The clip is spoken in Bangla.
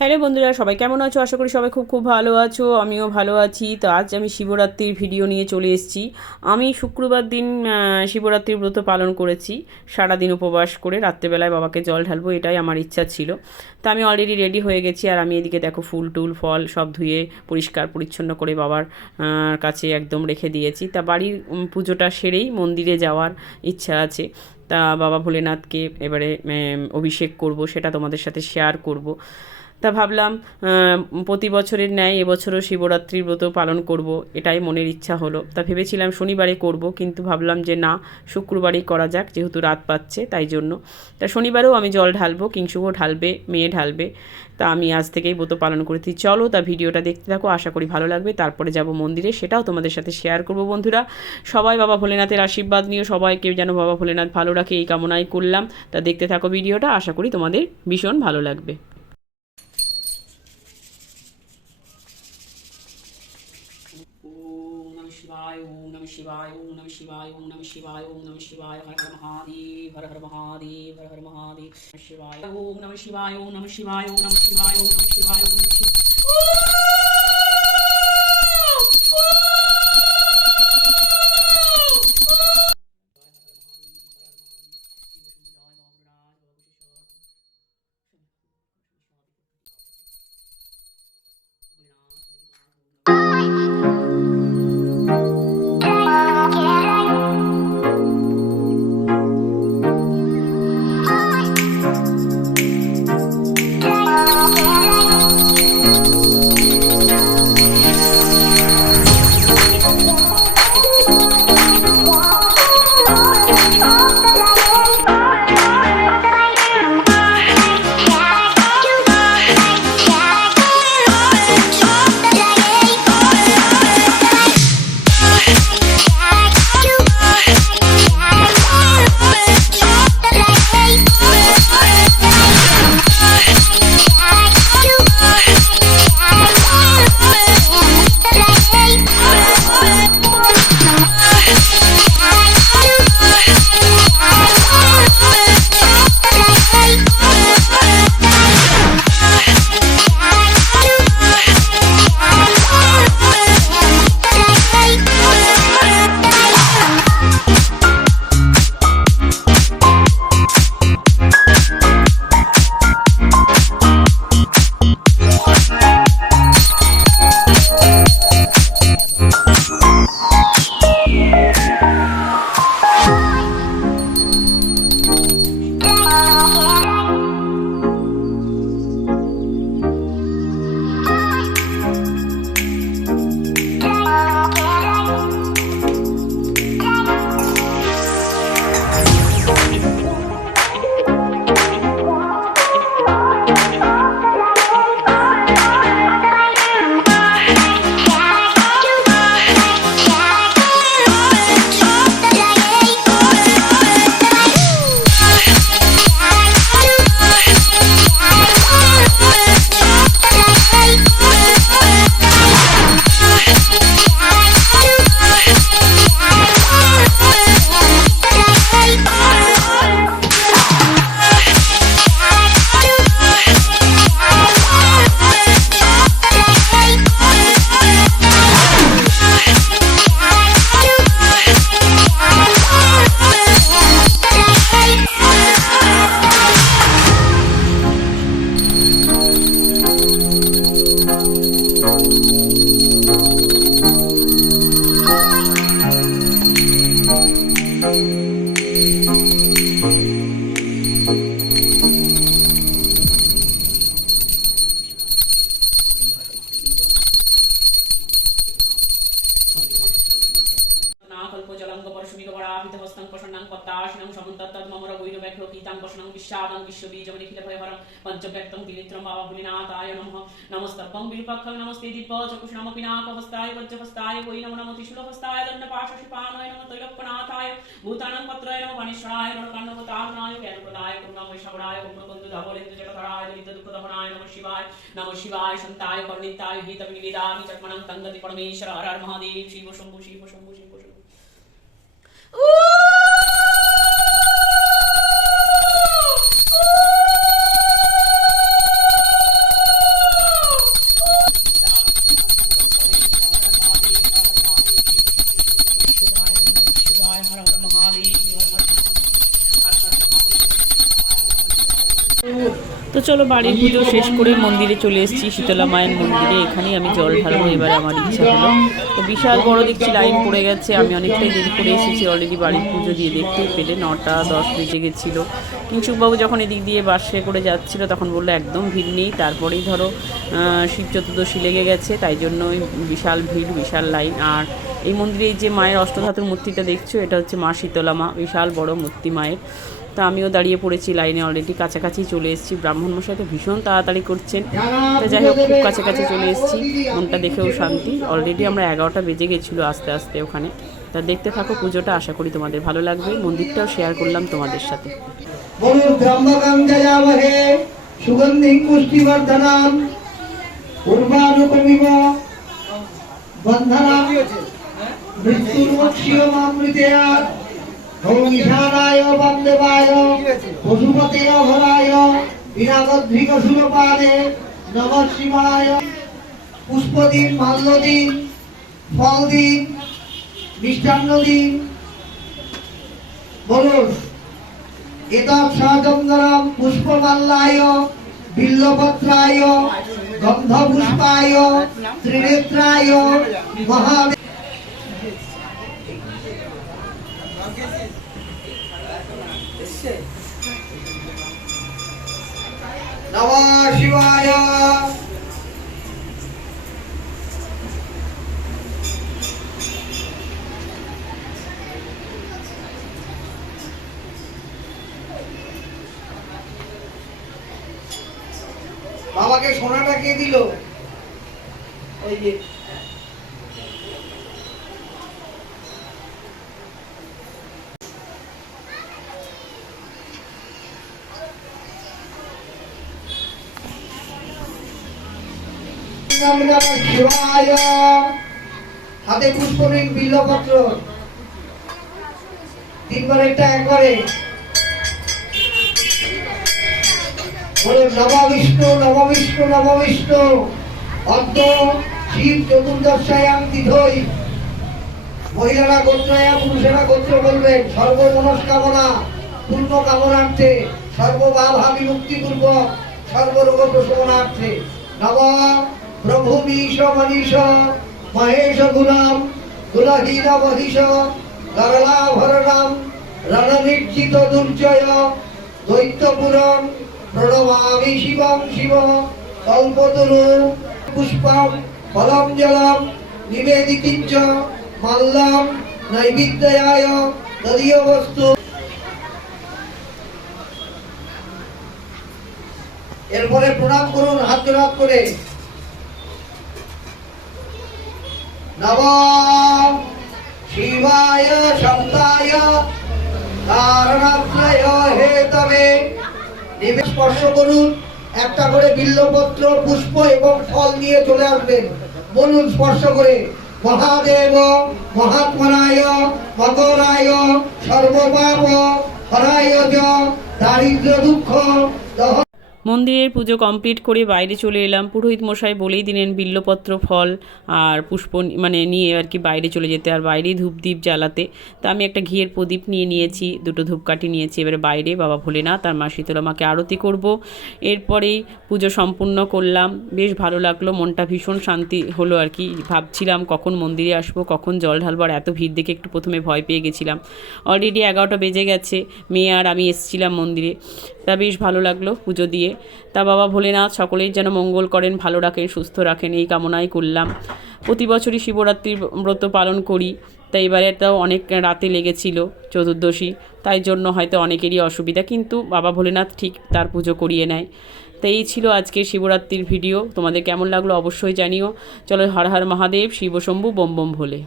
হ্যালো বন্ধুরা, সবাই কেমন আছো? আশা করি সবাই খুব খুব ভালো আছো, আমিও ভালো আছি। তো আজ আমি শিবরাত্রির ভিডিও নিয়ে চলে এসেছি। আমি শুক্রবার দিন শিবরাত্রির ব্রত পালন করেছি। সারাদিন উপবাস করে রাত্রেবেলায় বাবাকে জল ঢালবো, এটাই আমার ইচ্ছা ছিল। তা আমি অলরেডি রেডি হয়ে গেছি, আর আমি এদিকে দেখো ফুল টুল, ফল সব ধুয়ে পরিষ্কার পরিচ্ছন্ন করে বাবার কাছে একদম রেখে দিয়েছি। তা বাড়ির পুজোটা সেরেই মন্দিরে যাওয়ার ইচ্ছা আছে। তা বাবা ভোলেনাথকে এবারে অভিষেক করব, সেটা তোমাদের সাথে শেয়ার করব। তা ভাবলাম প্রতি বছরের ন্যায় এবছরও শিবরাত্রির ব্রত পালন করব, এটাই মনের ইচ্ছা হলো। তা ভেবেছিলাম শনিবারে করব, কিন্তু ভাবলাম যে না, শুক্রবারেই করা যাক, যেহেতু রাত পাচ্ছে তাই জন্য। তা শনিবারেও আমি জল ঢালবো কিংশুকও ঢালবে, মেয়ে ঢালবে, তা আমি আজ থেকেই ব্রত পালন করেছি। চলো তা ভিডিওটা দেখতে থাকো, আশা করি ভালো লাগবে। তারপরে যাব মন্দিরে, সেটাও তোমাদের সাথে শেয়ার করব বন্ধুরা। সবাই বাবা ভোলেনাথের আশীর্বাদ নিয়ে সবাইকে যেন বাবা ভোলেনাথ ভালো রাখে, এই কামনাই করলাম। তা দেখতে থাকো ভিডিওটা, আশা করি তোমাদের ভীষণ ভালো লাগবে। शिवाय, ओम नमः शिवाय, ओम नमः शिवाय, हर हर महादेव, हर हर महादेव, हर हर महादेव शिवाय। ओम नमः शिवाय, ओम नमः शिवाय, ओम नमः शिवाय, ओम नमः शिवाय, ओम नमः शिवाय। বিশ্বদং বিশ্ববীজং নিখিল ভয়হরং পঞ্চব্যক্তং ত্রিনেত্রং বাবা ভুলিনাথায় নমঃ নমস্তব্বং বিরূপাক্ষং নমস্তে দিব্য চকুষণম পিনাকহস্তায় বজ্রহস্তায় বৈ নমো নমো ত্রিশূলহস্তায় দণ্ডপাশশিপানয় নমো ত্রৈলোক্যনাথায় ভূতানং পত্রয় নমো বাণীশ্বরায় নমো কান্নপতারণায় জ্ঞানপ্রদায় করুণাম বৈশাবরায় কুম্ভবন্ধু ধবলেন্দু জটধরায় দলিত দুঃখ দহনায় নমঃ শিবায় নমঃ শিবায় সন্তায় করণিতায় হিতম নিবেদামি চটমনং তঙ্গতি শম্ভু চলো বাড়ির পুজো শেষ করে মন্দিরে চলে এসেছি, শীতলা মায়ের মন্দিরে। এখানেই আমি জল ঢালবো, এবার আমার ইচ্ছা হলো। তো বিশাল বড় দেখছি, লাইন পড়ে গেছে, আমি অনেকটাই দেরি করে এসেছি অলরেডি বাড়ির পুজো দিয়ে দেখতেই পেলে নটা দশ বেজে গেছিল। কিংশুকবাবু যখন এদিক দিয়ে বাসে করে যাচ্ছিল, তখন বলল, একদম ভিড় নেই। তারপরেই ধরো শিব চতুর্দশী লেগে গেছে, তাই জন্য বিশাল ভিড়, বিশাল লাইন। আর এই মন্দিরে যে মায়ের অষ্টধাতুর মূর্তিটা দেখছ, এটা হচ্ছে মা শীতলা মা, বিশাল বড় মূর্তি মায়ের। তা আমিও দাঁড়িয়ে পড়েছি লাইনে অলরেডি কাছাকাছি চলে এসেছি। ব্রাহ্মণ মশাই তো ভীষণ তাড়াতাড়ি করছেন। তো যাই হোক, খুব কাছাকাছি চলে এসেছি। মনটা দেখেও শান্তি। অলরেডি আমরা এগারোটা বেজে গেছিল আস্তে আস্তে ওখানে। তা দেখতে থাকো, পুজোটা আশা করি তোমাদের ভালো লাগবে। মন্দিরটাও শেয়ার করলাম তোমাদের সাথে। ওম ঈশানায় বামদেবায় পশুপতে অভরায় বিরাগদ্রিক সুরপাদে নম শিবায় পুষ্পদিন মাল্যদিন ফল দিন মিষ্টান্ন দিন বলুন, এতৎ সগন্ধরম পুষ্পমাল্লায়, বিল্লপত্রায়, গন্ধপুষ্পায়, ত্রিনেত্রায় মহাদেব শিবায় বাবাকে সোনাটা কে দিল? ওই যে নম নমঃ শিবায় হাতে পুষ্প নিন বিল্লপত্র। তিনবার একটা একবারে। বলে নব বিষ্ণু নব বিষ্ণু নব বিষ্ণু অর্ধ শিব চতুর্দশায়াম তিথই। মহিলারা গোত্রায়া, পুরুষেরা গোত্র বলবেন সর্ব মনস্কামনা পূর্ণ কামনার্থে সর্ববাধা বিমুক্তি পূর্বক সর্বরোগ প্রশমনার্থে নব প্রভু মীশ মনীষ মহেশ গুণাম গুণহীন মহিষ গরলা ভরণাম রণনির্জিত দুর্জয় দৈত্যপুরম প্রণমামি শিবং শিব, কল্পতরু, পুষ্পম, ফলম জলম, নিবেদিতিঞ্চ মাল্যম নৈবিদ্যায়, তদীয় বস্তু। এরপরে প্রণাম করুন, হাত করে। নম শিবায় সন্তায় কারণাত্রয় হেতবে নিবে স্পর্শ করুন, একটা করে বিল্লপত্র, পুষ্প এবং ফল নিয়ে চলে আসবেন। বলুন স্পর্শ করে, মহাদেব, মহাত্মনায় মকরায় সর্বপাপ হরায় দারিদ্র দুঃখ মন্দিরের পুজো কমপ্লিট করে বাইরে চলে এলাম। পুরোহিত মশাই বলেই দিলেন, বিল্লপত্র ফল আর পুষ্প মানে নিয়ে আর কি বাইরে চলে যেতে। আর বাইরেই ধূপদীপ জ্বালাতে। তা আমি একটা ঘিয়ের প্রদীপ নিয়ে নিয়েছি, দুটো ধূপকাঠি নিয়েছি। এবারে বাইরে বাবা ভোলেনাথ আর মা শীতলা মাকে আরতি করব। এরপরেই পুজো সম্পূর্ণ করলাম। বেশ ভালো লাগল, মনটা ভীষণ শান্তি হলো আর কি। ভাবছিলাম কখন মন্দিরে আসব, কখন জল ঢালবার এত ভিড় দেখে একটু প্রথমে ভয় পেয়ে গেছিলাম। অলরেডি এগারোটা বেজে গেছে, মেয়ে আর আমি এসেছিলাম মন্দিরে। তা বেশ ভালো লাগল পুজো দিয়ে। তা বাবা ভোলেনাথ সকলেই যেন মঙ্গল করেন, ভালো রাখেন, সুস্থ রাখেন, এই কামনাই করলাম। প্রতি বছরই শিবরাত্রির ব্রত পালন করি তাই এবারে তাও অনেক রাতে লেগেছিল চতুর্দশী, তাই জন্য হয়তো অনেকেরই অসুবিধা, কিন্তু বাবা ভোলেনাথ ঠিক তার পুজো করিয়ে নেয়। তো এই ছিল আজকের শিবরাত্রির ভিডিও, তোমাদের কেমন লাগল অবশ্যই জানিও। চলো হর হর মহাদেব, শিবশম্ভু বোম বোম ভোলে।